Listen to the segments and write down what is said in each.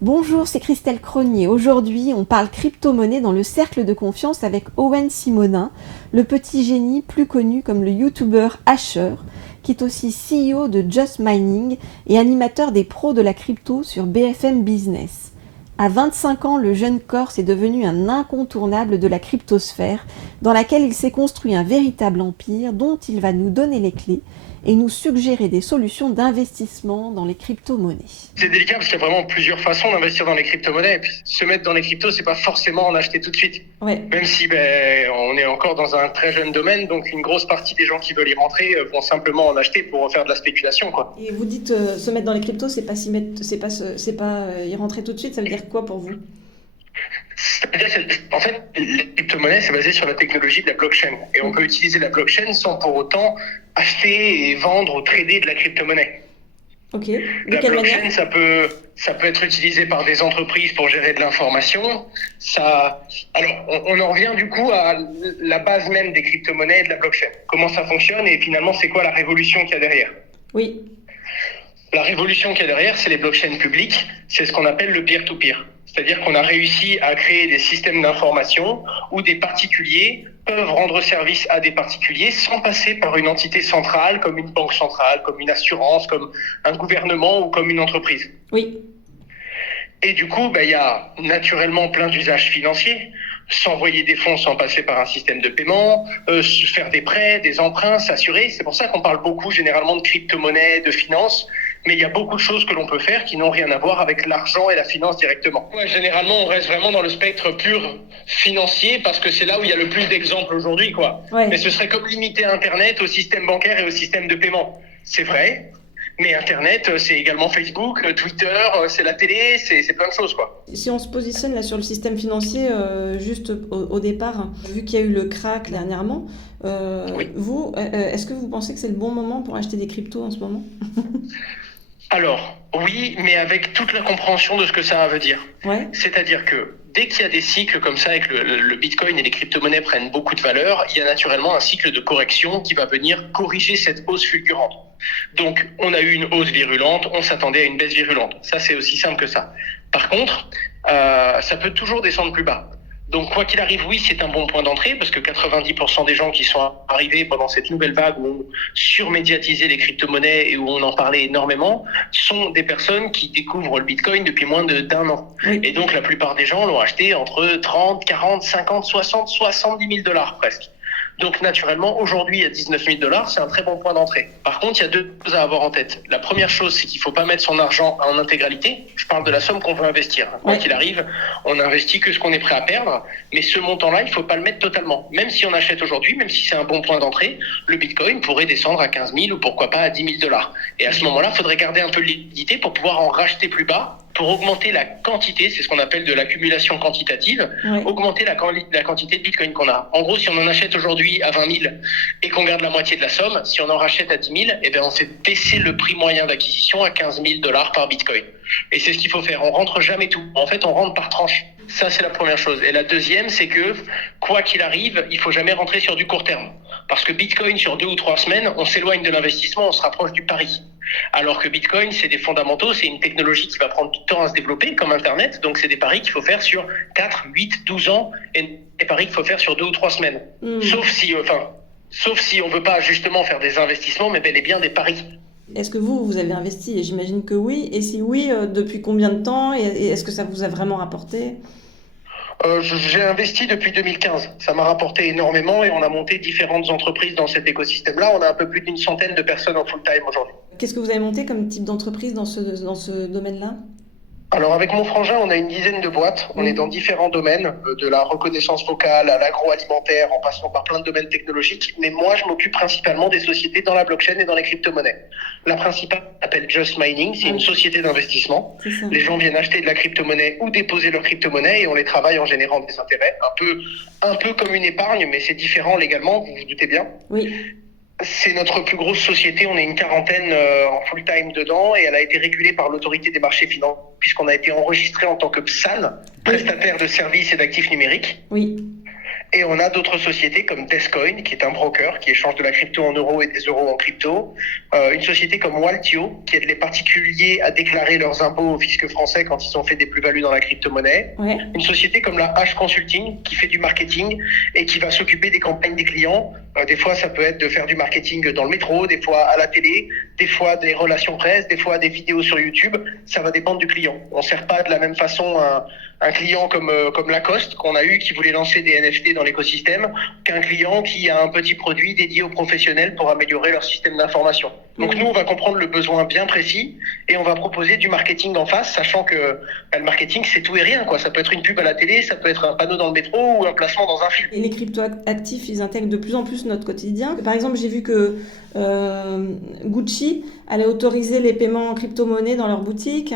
Bonjour, c'est Christelle Cronier. Aujourd'hui, on parle crypto-monnaie dans le cercle de confiance avec Owen Simonin, le petit génie plus connu comme le youtubeur Asher, qui est aussi CEO de Just Mining et animateur des pros de la crypto sur BFM Business. À 25 ans, le jeune Corse est devenu un incontournable de la cryptosphère, dans laquelle il s'est construit un véritable empire dont il va nous donner les clés et nous suggérer des solutions d'investissement dans les crypto-monnaies. C'est délicat parce qu'il y a vraiment plusieurs façons d'investir dans les crypto-monnaies. Et puis, se mettre dans les cryptos, c'est pas forcément en acheter tout de suite. Ouais. Même si on est encore dans un très jeune domaine, donc une grosse partie des gens qui veulent y rentrer vont simplement en acheter pour faire de la spéculation, quoi. Et vous dites se mettre dans les cryptos, c'est pas y rentrer tout de suite, ça veut dire quoi pour vous? En fait, les crypto-monnaies, c'est basé sur la technologie de la blockchain. Et on peut utiliser la blockchain sans pour autant acheter et vendre ou trader de la crypto-monnaie. Ok. La blockchain, ça peut être utilisé par des entreprises pour gérer de l'information. Alors, on en revient du coup à la base même des crypto-monnaies et de la blockchain. Comment ça fonctionne et finalement, c'est quoi la révolution qu'il y a derrière? Oui. La révolution qu'il y a derrière, c'est les blockchains publiques. C'est ce qu'on appelle le peer-to-peer. C'est-à-dire qu'on a réussi à créer des systèmes d'information où des particuliers peuvent rendre service à des particuliers sans passer par une entité centrale, comme une banque centrale, comme une assurance, comme un gouvernement ou comme une entreprise. Oui. Et du coup, il y a naturellement plein d'usages financiers. S'envoyer des fonds sans passer par un système de paiement, faire des prêts, des emprunts, s'assurer. C'est pour ça qu'on parle beaucoup généralement de crypto-monnaie, de finance. Mais il y a beaucoup de choses que l'on peut faire qui n'ont rien à voir avec l'argent et la finance directement. Ouais, généralement, on reste vraiment dans le spectre pur financier parce que c'est là où il y a le plus d'exemples aujourd'hui, quoi. Ouais. Mais ce serait comme limiter Internet au système bancaire et au système de paiement. C'est vrai. Mais Internet, c'est également Facebook, Twitter, c'est la télé, c'est plein de choses, quoi. Si on se positionne là sur le système financier, juste au départ, vu qu'il y a eu le crack dernièrement, Oui. vous, est-ce que vous pensez que c'est le bon moment pour acheter des cryptos en ce moment? Alors, oui, mais avec toute la compréhension de ce que ça veut dire. Ouais. C'est-à-dire que dès qu'il y a des cycles comme ça et que le Bitcoin et les crypto-monnaies prennent beaucoup de valeur, il y a naturellement un cycle de correction qui va venir corriger cette hausse fulgurante. Donc, on a eu une hausse virulente, on s'attendait à une baisse virulente. Ça, c'est aussi simple que ça. Par contre, ça peut toujours descendre plus bas. Donc, quoi qu'il arrive, oui, c'est un bon point d'entrée parce que 90% des gens qui sont arrivés pendant cette nouvelle vague où on surmédiatisé les crypto-monnaies et où on en parlait énormément sont des personnes qui découvrent le Bitcoin depuis moins d'un an. Oui. Et donc, la plupart des gens l'ont acheté entre 30, 40, 50, 60, 70 000 dollars presque. Donc, naturellement, aujourd'hui, à 19 000 dollars, c'est un très bon point d'entrée. Par contre, il y a deux choses à avoir en tête. La première chose, c'est qu'il ne faut pas mettre son argent en intégralité. Je parle de la somme qu'on veut investir. Quoi qu'il arrive, on n'investit que ce qu'on est prêt à perdre. Mais ce montant-là, il ne faut pas le mettre totalement. Même si on achète aujourd'hui, même si c'est un bon point d'entrée, le Bitcoin pourrait descendre à 15 000 ou pourquoi pas à 10 000 dollars. Et à ce moment-là, il faudrait garder un peu de liquidité pour pouvoir en racheter plus bas, pour augmenter la quantité, c'est ce qu'on appelle de l'accumulation quantitative, augmenter la quantité de Bitcoin qu'on a. En gros, si on en achète aujourd'hui à 20 000 et qu'on garde la moitié de la somme, si on en rachète à 10 000, eh bien on fait baisser le prix moyen d'acquisition à 15 000 dollars par Bitcoin. Et c'est ce qu'il faut faire. On rentre jamais tout. En fait, on rentre par tranche. Ça, c'est la première chose. Et la deuxième, c'est que, quoi qu'il arrive, il faut jamais rentrer sur du court terme. Parce que Bitcoin, sur 2 ou 3 semaines, on s'éloigne de l'investissement, on se rapproche du pari. Alors que Bitcoin, c'est des fondamentaux, c'est une technologie qui va prendre du temps à se développer, comme Internet. Donc, c'est des paris qu'il faut faire sur 4, 8, 12 ans et des paris qu'il faut faire sur 2 ou 3 semaines. Sauf si on veut pas justement faire des investissements, mais bel et bien des paris. Est-ce que vous avez investi? J'imagine que oui. Et si oui, depuis combien de temps? Et est-ce que ça vous a vraiment rapporté? J'ai investi depuis 2015. Ça m'a rapporté énormément et on a monté différentes entreprises dans cet écosystème-là. On a un peu plus d'une centaine de personnes en full-time aujourd'hui. Qu'est-ce que vous avez monté comme type d'entreprise dans ce domaine-là? Alors avec mon frangin, on a une dizaine de boîtes. On est dans différents domaines, de la reconnaissance vocale à l'agroalimentaire, en passant par plein de domaines technologiques. Mais moi, je m'occupe principalement des sociétés dans la blockchain et dans les crypto-monnaies. La principale s'appelle Just Mining, c'est une société d'investissement. Les gens viennent acheter de la crypto-monnaie ou déposer leur crypto-monnaie et on les travaille en générant des intérêts. Un peu comme une épargne, mais c'est différent légalement, vous vous doutez bien. Oui. C'est notre plus grosse société, on est une quarantaine en full-time dedans et elle a été régulée par l'autorité des marchés financiers puisqu'on a été enregistré en tant que PSAN, prestataire de services et d'actifs numériques. Oui. Et on a d'autres sociétés comme Descoin, qui est un broker qui échange de la crypto en euros et des euros en crypto. Une société comme Waltio, qui aide les particuliers à déclarer leurs impôts au fisc français quand ils ont fait des plus-values dans la crypto-monnaie. Ouais. Une société comme la H Consulting, qui fait du marketing et qui va s'occuper des campagnes des clients. Des fois, ça peut être de faire du marketing dans le métro, des fois à la télé, des fois des relations presse, des fois des vidéos sur YouTube. Ça va dépendre du client. On ne sert pas de la même façon un client comme Lacoste qu'on a eu qui voulait lancer des NFT dans l'écosystème qu'un client qui a un petit produit dédié aux professionnels pour améliorer leur système d'information. Donc nous, on va comprendre le besoin bien précis et on va proposer du marketing en face, sachant que le marketing, c'est tout et rien, quoi. Ça peut être une pub à la télé, ça peut être un panneau dans le métro ou un placement dans un film. Et les crypto-actifs, ils intègrent de plus en plus notre quotidien. Par exemple, j'ai vu que Gucci allait autoriser les paiements en crypto-monnaie dans leur boutique.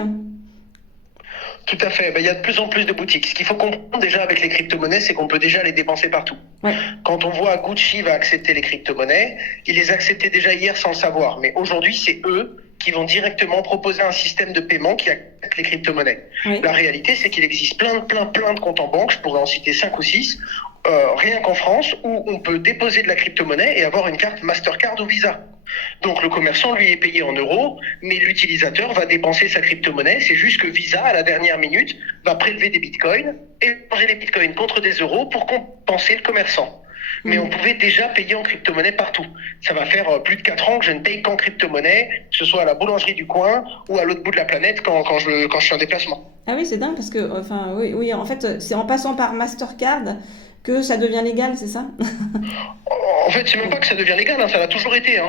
Tout à fait. Il y a de plus en plus de boutiques. Ce qu'il faut comprendre déjà avec les crypto-monnaies, c'est qu'on peut déjà les dépenser partout. Ouais. Quand on voit Gucci va accepter les crypto-monnaies, ils les acceptaient déjà hier sans le savoir. Mais aujourd'hui, c'est eux qui vont directement proposer un système de paiement qui accepte les crypto-monnaies. Oui. La réalité, c'est qu'il existe plein de comptes en banque, je pourrais en citer 5 ou 6, rien qu'en France, où on peut déposer de la crypto-monnaie et avoir une carte Mastercard ou Visa. Donc le commerçant, lui, est payé en euros, mais l'utilisateur va dépenser sa crypto-monnaie. C'est juste que Visa, à la dernière minute, va prélever des bitcoins et changer les bitcoins contre des euros pour compenser le commerçant. Mais on pouvait déjà payer en crypto-monnaie partout. Ça va faire plus de 4 ans que je ne paye qu'en crypto-monnaie, que ce soit à la boulangerie du coin ou à l'autre bout de la planète quand je suis en déplacement. Ah oui, c'est dingue parce que, oui, en fait, c'est en passant par Mastercard que ça devient légal, c'est ça? En fait, c'est même pas que ça devient légal, ça l'a toujours été.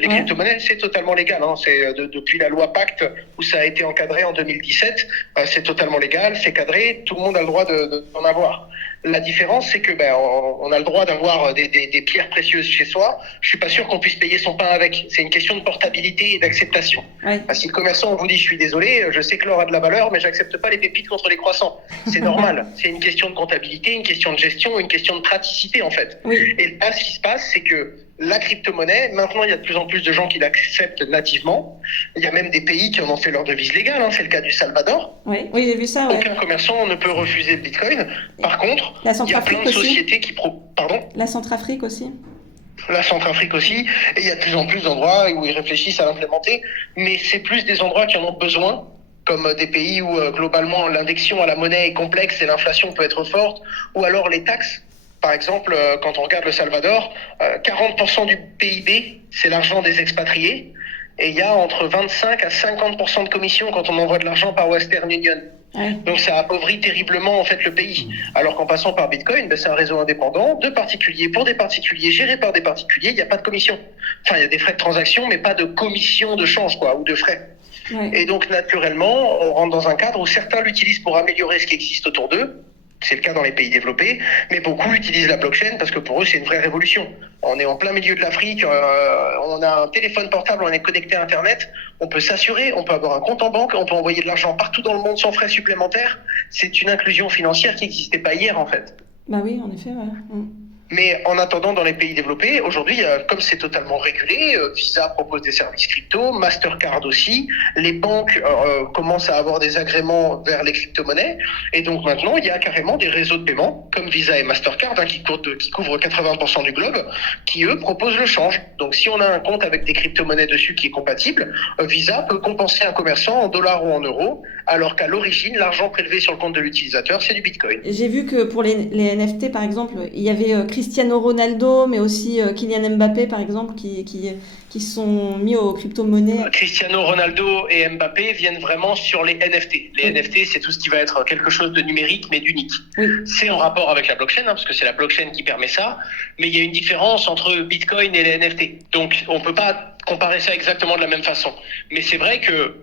Les crypto-monnaies, c'est totalement légal. C'est depuis la loi Pacte où ça a été encadré en 2017, c'est totalement légal, c'est cadré, tout le monde a le droit d'en avoir. La différence, c'est que on a le droit d'avoir des pierres précieuses chez soi. Je suis pas sûr qu'on puisse payer son pain avec. C'est une question de portabilité et d'acceptation. Ouais. Si le commerçant vous dit, je suis désolé, je sais que l'or a de la valeur, mais j'accepte pas les pépites contre les croissants. C'est normal. C'est une question de comptabilité, une question de gestion, une question de praticité en fait. Oui. Et là, ce qui se passe, c'est que la crypto-monnaie, maintenant, il y a de plus en plus de gens qui l'acceptent nativement. Il y a même des pays qui en ont fait leur devise légale. C'est le cas du Salvador. Oui, j'ai vu ça. Aucun commerçant ne peut refuser le bitcoin. Par contre, il y a plein de sociétés qui... Pardon ? La Centrafrique aussi. La Centrafrique aussi. Et il y a de plus en plus d'endroits où ils réfléchissent à l'implémenter. Mais c'est plus des endroits qui en ont besoin, comme des pays où, globalement, l'indexion à la monnaie est complexe et l'inflation peut être forte. Ou alors les taxes. Par exemple, quand on regarde le Salvador, 40% du PIB, c'est l'argent des expatriés. Et il y a entre 25 à 50% de commissions quand on envoie de l'argent par Western Union. Ouais. Donc ça appauvrit terriblement en fait le pays. Alors qu'en passant par Bitcoin, c'est un réseau indépendant de particuliers pour des particuliers, géré par des particuliers, il n'y a pas de commission. Enfin, il y a des frais de transaction, mais pas de commission de change, ou de frais. Ouais. Et donc naturellement, on rentre dans un cadre où certains l'utilisent pour améliorer ce qui existe autour d'eux. C'est le cas dans les pays développés, mais beaucoup utilisent la blockchain parce que pour eux, c'est une vraie révolution. On est en plein milieu de l'Afrique, on a un téléphone portable, on est connecté à Internet, on peut s'assurer, on peut avoir un compte en banque, on peut envoyer de l'argent partout dans le monde sans frais supplémentaires. C'est une inclusion financière qui n'existait pas hier, en fait. Bah oui, en effet, ouais. Mais en attendant, dans les pays développés, aujourd'hui, comme c'est totalement régulé, Visa propose des services crypto, Mastercard aussi, les banques commencent à avoir des agréments vers les crypto-monnaies, et donc maintenant, il y a carrément des réseaux de paiement, comme Visa et Mastercard, qui couvrent 80% du globe, qui, eux, proposent le change. Donc si on a un compte avec des crypto-monnaies dessus qui est compatible, Visa peut compenser un commerçant en dollars ou en euros, alors qu'à l'origine, l'argent prélevé sur le compte de l'utilisateur, c'est du Bitcoin. J'ai vu que pour les NFT, par exemple, il y avait Cristiano Ronaldo, mais aussi Kylian Mbappé, par exemple, qui sont mis aux crypto-monnaies. Cristiano Ronaldo et Mbappé viennent vraiment sur les NFT. Les NFT, c'est tout ce qui va être quelque chose de numérique, mais d'unique. Oui. C'est en rapport avec la blockchain, parce que c'est la blockchain qui permet ça, mais il y a une différence entre Bitcoin et les NFT. Donc, on ne peut pas comparer ça exactement de la même façon. Mais c'est vrai que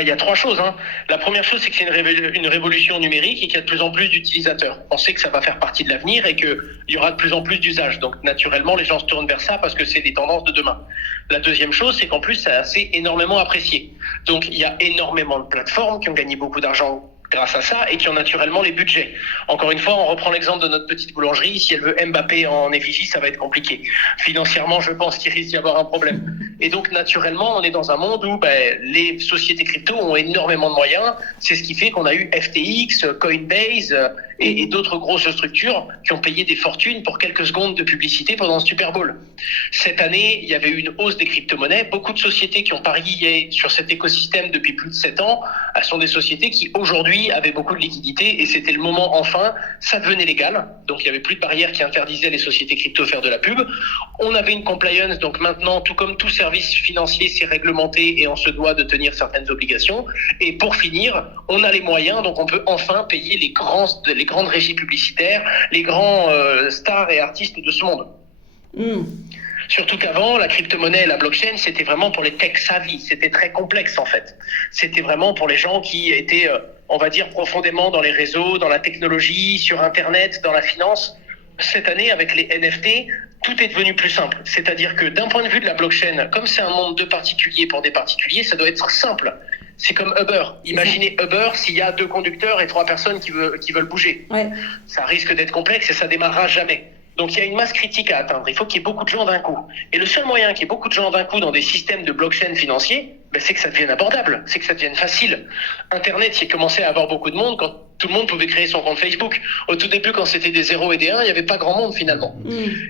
il y a 3 choses. La première chose, c'est que c'est une révolution numérique et qu'il y a de plus en plus d'utilisateurs. On sait que ça va faire partie de l'avenir et qu'il y aura de plus en plus d'usages. Donc, naturellement, les gens se tournent vers ça parce que c'est les tendances de demain. La deuxième chose, c'est qu'en plus, c'est énormément apprécié. Donc, il y a énormément de plateformes qui ont gagné beaucoup d'argent grâce à ça et qui ont naturellement les budgets. Encore une fois, on reprend l'exemple de notre petite boulangerie. Si elle veut Mbappé en effigie, ça va être compliqué. Financièrement, je pense qu'il risque d'y avoir un problème. Et donc, naturellement, on est dans un monde où les sociétés crypto ont énormément de moyens. C'est ce qui fait qu'on a eu FTX, Coinbase et d'autres grosses structures qui ont payé des fortunes pour quelques secondes de publicité pendant le Super Bowl. Cette année, il y avait eu une hausse des crypto-monnaies. Beaucoup de sociétés qui ont parié sur cet écosystème depuis plus de 7 ans, elles sont des sociétés qui, aujourd'hui, avaient beaucoup de liquidités et c'était le moment, enfin, ça devenait légal. Donc, il n'y avait plus de barrières qui interdisaient les sociétés crypto de faire de la pub. On avait une compliance, donc maintenant, tout comme tout service financier, c'est réglementé et on se doit de tenir certaines obligations. Et pour finir, on a les moyens, donc on peut enfin payer les grandes régies publicitaires, les grands stars et artistes de ce monde. Surtout qu'avant, la crypto-monnaie et la blockchain, c'était vraiment pour les tech savvy. C'était très complexe, en fait. C'était vraiment pour les gens qui étaient, on va dire, profondément dans les réseaux, dans la technologie, sur Internet, dans la finance. Cette année, avec les NFT, tout est devenu plus simple. C'est-à-dire que d'un point de vue de la blockchain, comme c'est un monde de particuliers pour des particuliers, ça doit être simple. C'est comme Uber. Imaginez Uber s'il y a 2 conducteurs et 3 personnes qui veulent bouger. Ouais. Ça risque d'être complexe et ça démarrera jamais. Donc il y a une masse critique à atteindre. Il faut qu'il y ait beaucoup de gens d'un coup. Et le seul moyen qu'il y ait beaucoup de gens d'un coup dans des systèmes de blockchain financiers, c'est que ça devienne abordable, c'est que ça devienne facile. Internet, il a commencé à avoir beaucoup de monde quand tout le monde pouvait créer son compte Facebook. Au tout début, quand c'était des 0 et des 1, il n'y avait pas grand monde finalement.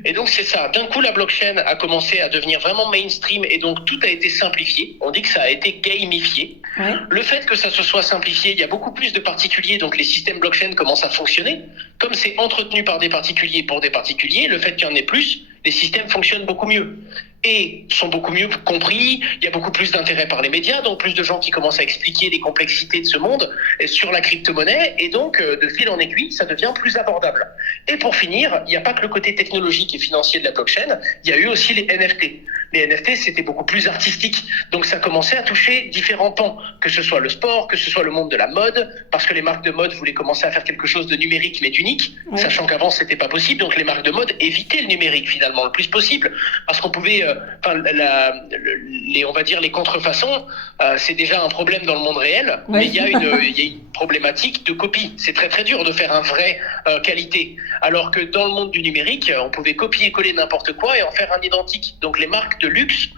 Et donc c'est ça. D'un coup, la blockchain a commencé à devenir vraiment mainstream et donc tout a été simplifié. On dit que ça a été gamifié. Ouais. Le fait que ça se soit simplifié, il y a beaucoup plus de particuliers, donc les systèmes blockchain commencent à fonctionner. Comme c'est entretenu par des particuliers pour des particuliers, le fait qu'il y en ait plus, les systèmes fonctionnent beaucoup mieux et sont beaucoup mieux compris. Il y a beaucoup plus d'intérêt par les médias, donc plus de gens qui commencent à expliquer les complexités de ce monde sur la crypto-monnaie et donc de fil en aiguille, ça devient plus abordable. Et pour finir, il n'y a pas que le côté technologique et financier de la blockchain, il y a eu aussi les NFT. Les NFT, c'était beaucoup plus artistique, donc ça commençait à toucher différents pans, que ce soit le sport, que ce soit le monde de la mode, parce que les marques de mode voulaient commencer à faire quelque chose de numérique mais d'unique, sachant qu'avant c'était pas possible, donc les marques de mode évitaient le numérique finalement le plus possible, parce qu'on pouvait on va dire les contrefaçons, c'est déjà un problème dans le monde réel, mais il y a une problématique de copie. C'est très très dur de faire un vrai qualité, alors que dans le monde du numérique, on pouvait copier-coller n'importe quoi et en faire un identique. Donc les marques de luxe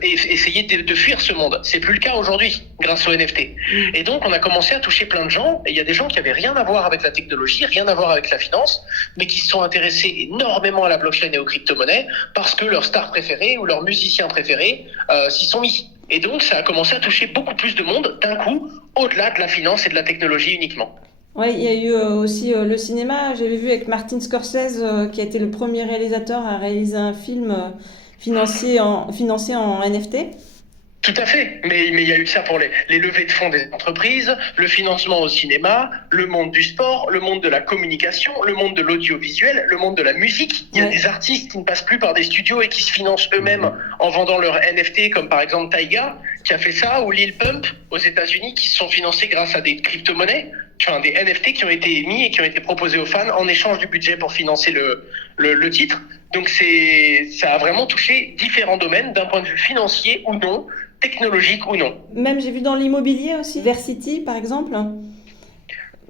essayer de fuir ce monde. C'est plus le cas aujourd'hui grâce aux NFT. Et donc on a commencé à toucher plein de gens et il y a des gens qui avaient rien à voir avec la technologie, rien à voir avec la finance, mais qui se sont intéressés énormément à la blockchain et aux crypto-monnaies parce que leur star préféré ou leur musicien préféré s'y sont mis. Et donc ça a commencé à toucher beaucoup plus de monde d'un coup, au-delà de la finance et de la technologie uniquement. Oui, il y a eu aussi le cinéma. J'avais vu avec Martin Scorsese, qui a été le premier réalisateur à réaliser un film financé en NFT. Tout à fait, mais il y a eu ça pour les levées de fonds des entreprises, le financement au cinéma, le monde du sport, le monde de la communication, le monde de l'audiovisuel, le monde de la musique. Il y a des artistes qui ne passent plus par des studios et qui se financent eux-mêmes en vendant leurs NFT, comme par exemple Tyga, qui a fait ça, ou Lil Pump aux États-Unis, qui se sont financés grâce à des crypto-monnaies, enfin des NFT qui ont été émis et qui ont été proposés aux fans en échange du budget pour financer le titre. Donc ça a vraiment touché différents domaines d'un point de vue financier ou non, technologique ou non. Même j'ai vu dans l'immobilier aussi, Versity par exemple.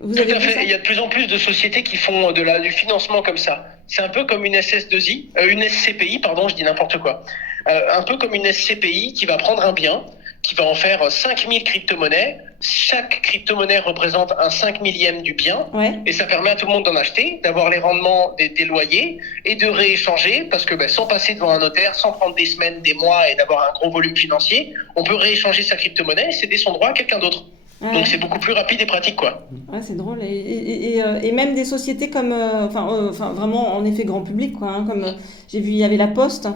Tout à fait, il y a de plus en plus de sociétés qui font du financement comme ça. C'est un peu comme une SS2I, une SCPI, pardon, je dis n'importe quoi. Un peu comme une SCPI qui va prendre un bien, qui va en faire 5000 crypto-monnaies. Chaque crypto-monnaie représente un 5 millième du bien. Et ça permet à tout le monde d'en acheter, d'avoir les rendements des loyers et de rééchanger parce que sans passer devant un notaire, sans prendre des semaines, des mois et d'avoir un gros volume financier, on peut rééchanger sa crypto-monnaie et céder son droit à quelqu'un d'autre. Donc c'est beaucoup plus rapide et pratique quoi. Ouais, c'est drôle et même des sociétés comme vraiment en effet grand public quoi, hein, comme j'ai vu il y avait la Poste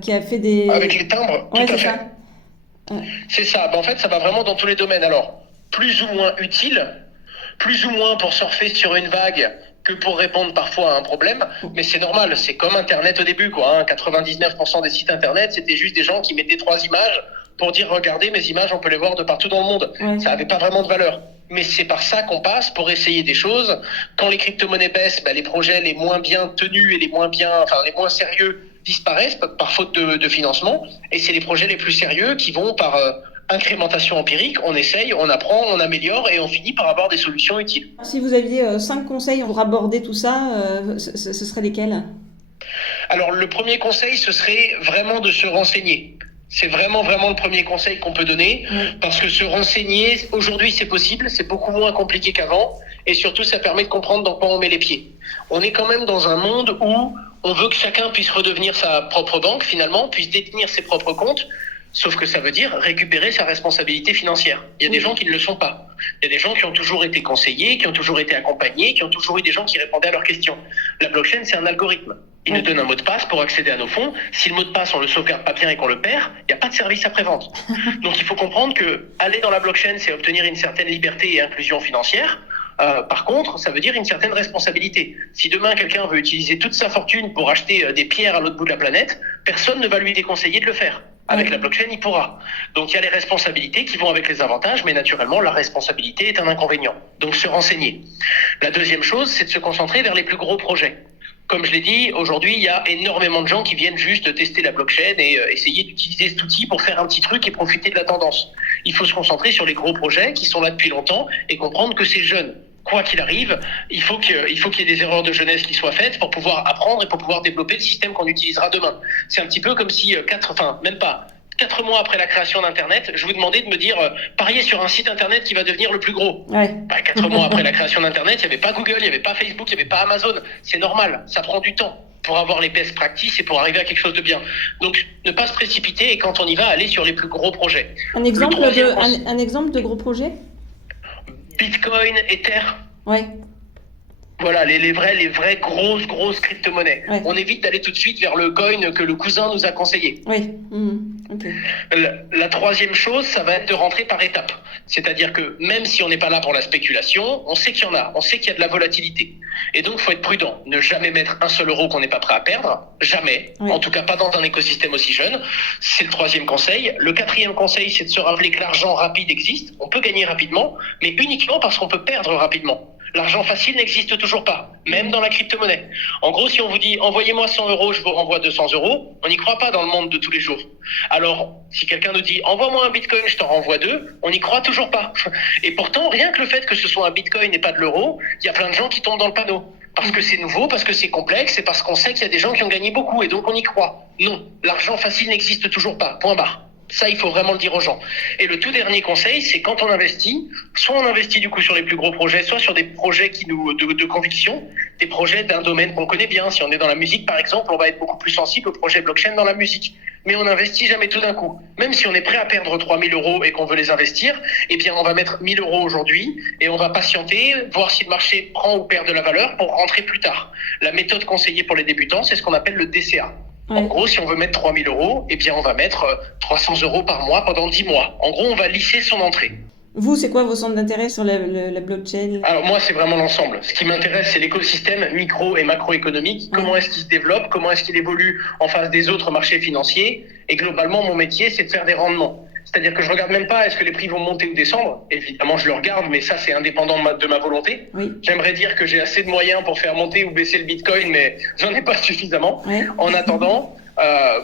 qui a fait des avec les timbres, tout à fait. C'est ça. En fait, ça va vraiment dans tous les domaines. Alors, plus ou moins utile, plus ou moins pour surfer sur une vague que pour répondre parfois à un problème. Mais c'est normal. C'est comme Internet au début, quoi. Hein. 99% des sites Internet, c'était juste des gens qui mettaient 3 images pour dire regardez mes images, on peut les voir de partout dans le monde. Ça n'avait pas vraiment de valeur. Mais c'est par ça qu'on passe pour essayer des choses. Quand les crypto-monnaies baissent, les projets les moins bien tenus et les moins sérieux disparaissent par faute de financement et c'est les projets les plus sérieux qui vont par incrémentation empirique, on essaye, on apprend, on améliore et on finit par avoir des solutions utiles. Si vous aviez 5 conseils pour aborder tout ça, ce seraient lesquels ? Alors le premier conseil, ce serait vraiment de se renseigner. C'est vraiment le premier conseil qu'on peut donner, parce que se renseigner, aujourd'hui c'est possible, c'est beaucoup moins compliqué qu'avant, et surtout ça permet de comprendre dans quoi on met les pieds. On est quand même dans un monde où on veut que chacun puisse redevenir sa propre banque finalement, puisse détenir ses propres comptes, sauf que ça veut dire récupérer sa responsabilité financière. Il y a des gens qui ne le sont pas. Il y a des gens qui ont toujours été conseillés, qui ont toujours été accompagnés, qui ont toujours eu des gens qui répondaient à leurs questions. La blockchain, c'est un algorithme. Il nous donne un mot de passe pour accéder à nos fonds. Si le mot de passe, on le sauvegarde pas bien et qu'on le perd, il n'y a pas de service après-vente. Donc il faut comprendre que aller dans la blockchain, c'est obtenir une certaine liberté et inclusion financière. Par contre, ça veut dire une certaine responsabilité. Si demain quelqu'un veut utiliser toute sa fortune pour acheter des pierres à l'autre bout de la planète, personne ne va lui déconseiller de le faire. Avec la blockchain, il pourra. Donc il y a les responsabilités qui vont avec les avantages, mais naturellement, la responsabilité est un inconvénient. Donc se renseigner. La deuxième chose, c'est de se concentrer vers les plus gros projets. Comme je l'ai dit, aujourd'hui, il y a énormément de gens qui viennent juste tester la blockchain et essayer d'utiliser cet outil pour faire un petit truc et profiter de la tendance. Il faut se concentrer sur les gros projets qui sont là depuis longtemps et comprendre que c'est jeune. Quoi qu'il arrive, il faut qu'il y ait des erreurs de jeunesse qui soient faites pour pouvoir apprendre et pour pouvoir développer le système qu'on utilisera demain. C'est un petit peu comme si 4 mois après la création d'Internet, je vous demandais de me dire pariez sur un site Internet qui va devenir le plus gros. 4 mois après la création d'Internet, il n'y avait pas Google, il n'y avait pas Facebook, il n'y avait pas Amazon. C'est normal, ça prend du temps pour avoir les best practices et pour arriver à quelque chose de bien. Donc, ne pas se précipiter et quand on y va, aller sur les plus gros projets. Un exemple de gros projet ? Bitcoin, Ether. Ouais. Voilà, les vraies grosses crypto-monnaies. Ouais. On évite d'aller tout de suite vers le coin que le cousin nous a conseillé. Oui. Okay. La troisième chose, ça va être de rentrer par étapes. C'est-à-dire que même si on n'est pas là pour la spéculation, on sait qu'il y en a, on sait qu'il y a de la volatilité. Et donc, il faut être prudent. Ne jamais mettre un seul euro qu'on n'est pas prêt à perdre. Jamais. Oui. En tout cas, pas dans un écosystème aussi jeune. C'est le troisième conseil. Le quatrième conseil, c'est de se rappeler que l'argent rapide existe. On peut gagner rapidement, mais uniquement parce qu'on peut perdre rapidement. L'argent facile n'existe toujours pas, même dans la crypto-monnaie. En gros, si on vous dit « envoyez-moi 100 euros, je vous renvoie 200 euros », on n'y croit pas dans le monde de tous les jours. Alors, si quelqu'un nous dit « envoie-moi un bitcoin, je t'en renvoie 2 », on n'y croit toujours pas. Et pourtant, rien que le fait que ce soit un bitcoin et pas de l'euro, il y a plein de gens qui tombent dans le panneau. Parce que c'est nouveau, parce que c'est complexe, et parce qu'on sait qu'il y a des gens qui ont gagné beaucoup, et donc on y croit. Non, l'argent facile n'existe toujours pas, point barre. Ça, il faut vraiment le dire aux gens. Et le tout dernier conseil, c'est quand on investit, soit on investit du coup sur les plus gros projets, soit sur des projets de conviction, des projets d'un domaine qu'on connaît bien. Si on est dans la musique, par exemple, on va être beaucoup plus sensible aux projets blockchain dans la musique. Mais on n'investit jamais tout d'un coup. Même si on est prêt à perdre 3 000 euros et qu'on veut les investir, eh bien, on va mettre 1 000 euros aujourd'hui et on va patienter, voir si le marché prend ou perd de la valeur pour rentrer plus tard. La méthode conseillée pour les débutants, c'est ce qu'on appelle le DCA. En gros, si on veut mettre 3 000 euros, eh bien, on va mettre 300 euros par mois pendant 10 mois. En gros, on va lisser son entrée. Vous, c'est quoi vos centres d'intérêt sur la blockchain ? Alors moi, c'est vraiment l'ensemble. Ce qui m'intéresse, c'est l'écosystème micro et macroéconomique. Comment est-ce qu'il se développe ? Comment est-ce qu'il évolue en face des autres marchés financiers ? Et globalement, mon métier, c'est de faire des rendements. C'est-à-dire que je regarde même pas est-ce que les prix vont monter ou descendre. Évidemment, je le regarde, mais ça, c'est indépendant de ma volonté. Oui. J'aimerais dire que j'ai assez de moyens pour faire monter ou baisser le Bitcoin, mais j'en ai pas suffisamment. Oui. En attendant,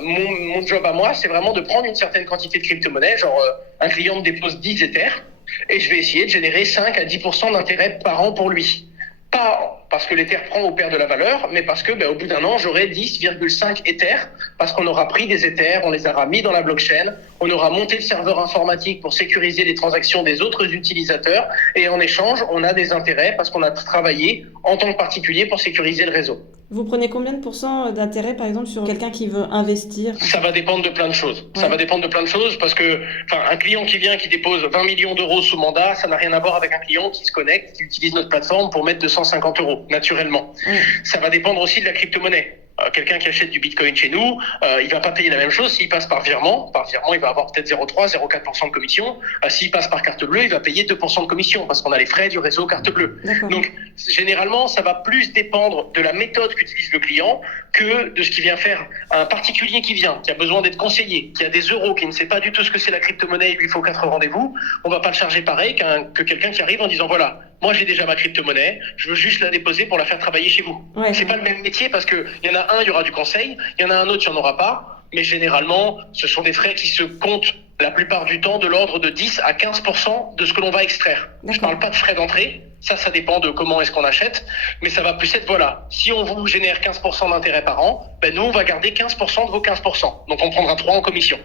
mon job à moi, c'est vraiment de prendre une certaine quantité de crypto-monnaie, genre un client me dépose 10 Ethers, et je vais essayer de générer 5 à 10% d'intérêt par an pour lui. Pas parce que l'Ether prend ou perd de la valeur, mais parce que au bout d'un an, j'aurai 10,5 Ethers, parce qu'on aura pris des Ethers, on les aura mis dans la blockchain, on aura monté le serveur informatique pour sécuriser les transactions des autres utilisateurs, et en échange, on a des intérêts parce qu'on a travaillé en tant que particulier pour sécuriser le réseau. Vous prenez combien de pourcents d'intérêt, par exemple, sur quelqu'un qui veut investir ? Ça va dépendre de plein de choses. Ouais. Ça va dépendre de plein de choses parce que, un client qui vient, qui dépose 20 millions d'euros sous mandat, ça n'a rien à voir avec un client qui se connecte, qui utilise notre plateforme pour mettre 250 euros, naturellement. Ouais. Ça va dépendre aussi de la crypto-monnaie. Quelqu'un qui achète du Bitcoin chez nous, il va pas payer la même chose s'il passe par virement. Par virement, il va avoir peut-être 0,3, 0,4% de commission. S'il passe par carte bleue, il va payer 2% de commission parce qu'on a les frais du réseau carte bleue. D'accord. Donc, généralement, ça va plus dépendre de la méthode qu'utilise le client que de ce qu'il vient faire. Un particulier qui vient, qui a besoin d'être conseillé, qui a des euros, qui ne sait pas du tout ce que c'est la crypto-monnaie, il lui faut 4 rendez-vous. On va pas le charger pareil que quelqu'un qui arrive en disant voilà, moi j'ai déjà ma crypto-monnaie, je veux juste la déposer pour la faire travailler chez vous. Ouais, c'est pas le même métier parce que il y en a un, il y aura du conseil, il y en a un autre, il n'y en aura pas. Mais généralement, ce sont des frais qui se comptent la plupart du temps de l'ordre de 10 à 15% de ce que l'on va extraire. D'accord. Je parle pas de frais d'entrée, ça dépend de comment est-ce qu'on achète, mais ça va plus être, voilà, si on vous génère 15% d'intérêt par an, nous on va garder 15% de vos 15%, donc on prendra 3 en commission.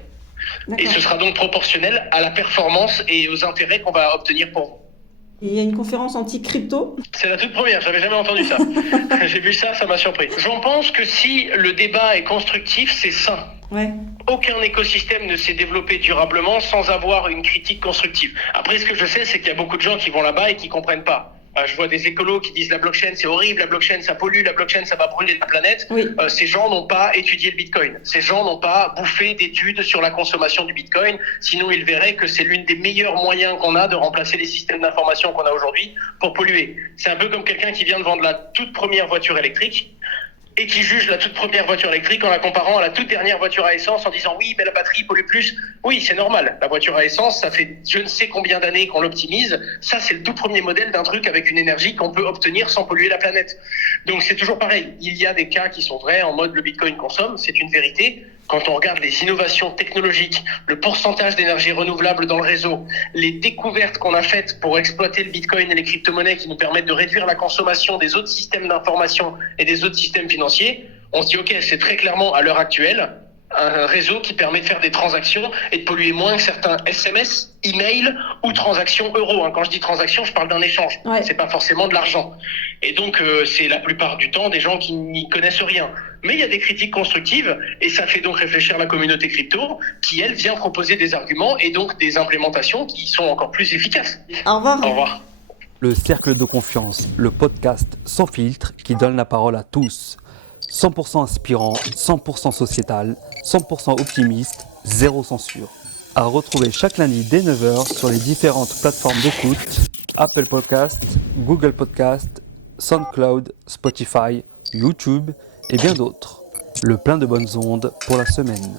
Et ce sera donc proportionnel à la performance et aux intérêts qu'on va obtenir pour vous. Et il y a une conférence anti-crypto. C'est la toute première, j'avais jamais entendu ça. J'ai vu ça m'a surpris. J'en pense que si le débat est constructif, c'est sain. Ouais. Aucun écosystème ne s'est développé durablement sans avoir une critique constructive. Après, ce que je sais, c'est qu'il y a beaucoup de gens qui vont là-bas et qui comprennent pas. Je vois des écolos qui disent la blockchain c'est horrible, la blockchain ça pollue, la blockchain ça va brûler la planète. Oui. Ces gens n'ont pas étudié le Bitcoin. Ces gens n'ont pas bouffé d'études sur la consommation du Bitcoin. Sinon, ils verraient que c'est l'une des meilleurs moyens qu'on a de remplacer les systèmes d'information qu'on a aujourd'hui pour polluer. C'est un peu comme quelqu'un qui vient de vendre la toute première voiture électrique et qui juge la toute première voiture électrique en la comparant à la toute dernière voiture à essence en disant oui, mais la batterie pollue plus. Oui, c'est normal. La voiture à essence, ça fait je ne sais combien d'années qu'on l'optimise. Ça, c'est le tout premier modèle d'un truc avec une énergie qu'on peut obtenir sans polluer la planète. Donc, c'est toujours pareil. Il y a des cas qui sont vrais en mode le Bitcoin consomme, c'est une vérité. Quand on regarde les innovations technologiques, le pourcentage d'énergie renouvelable dans le réseau, les découvertes qu'on a faites pour exploiter le Bitcoin et les crypto-monnaies qui nous permettent de réduire la consommation des autres systèmes d'information et des autres systèmes financiers, on se dit ok, c'est très clairement à l'heure actuelle un réseau qui permet de faire des transactions et de polluer moins que certains SMS, email ou transactions euros. Quand je dis transactions, je parle d'un échange. Ouais. C'est pas forcément de l'argent. Et donc, c'est la plupart du temps des gens qui n'y connaissent rien. Mais il y a des critiques constructives et ça fait donc réfléchir la communauté crypto qui, elle, vient proposer des arguments et donc des implémentations qui sont encore plus efficaces. Au revoir. Au revoir. Le Cercle de Confiance, le podcast sans filtre qui donne la parole à tous. 100% inspirant, 100% sociétal, 100% optimiste, zéro censure. À retrouver chaque lundi dès 9h sur les différentes plateformes d'écoute, Apple Podcast, Google Podcast, SoundCloud, Spotify, YouTube et bien d'autres. Le plein de bonnes ondes pour la semaine.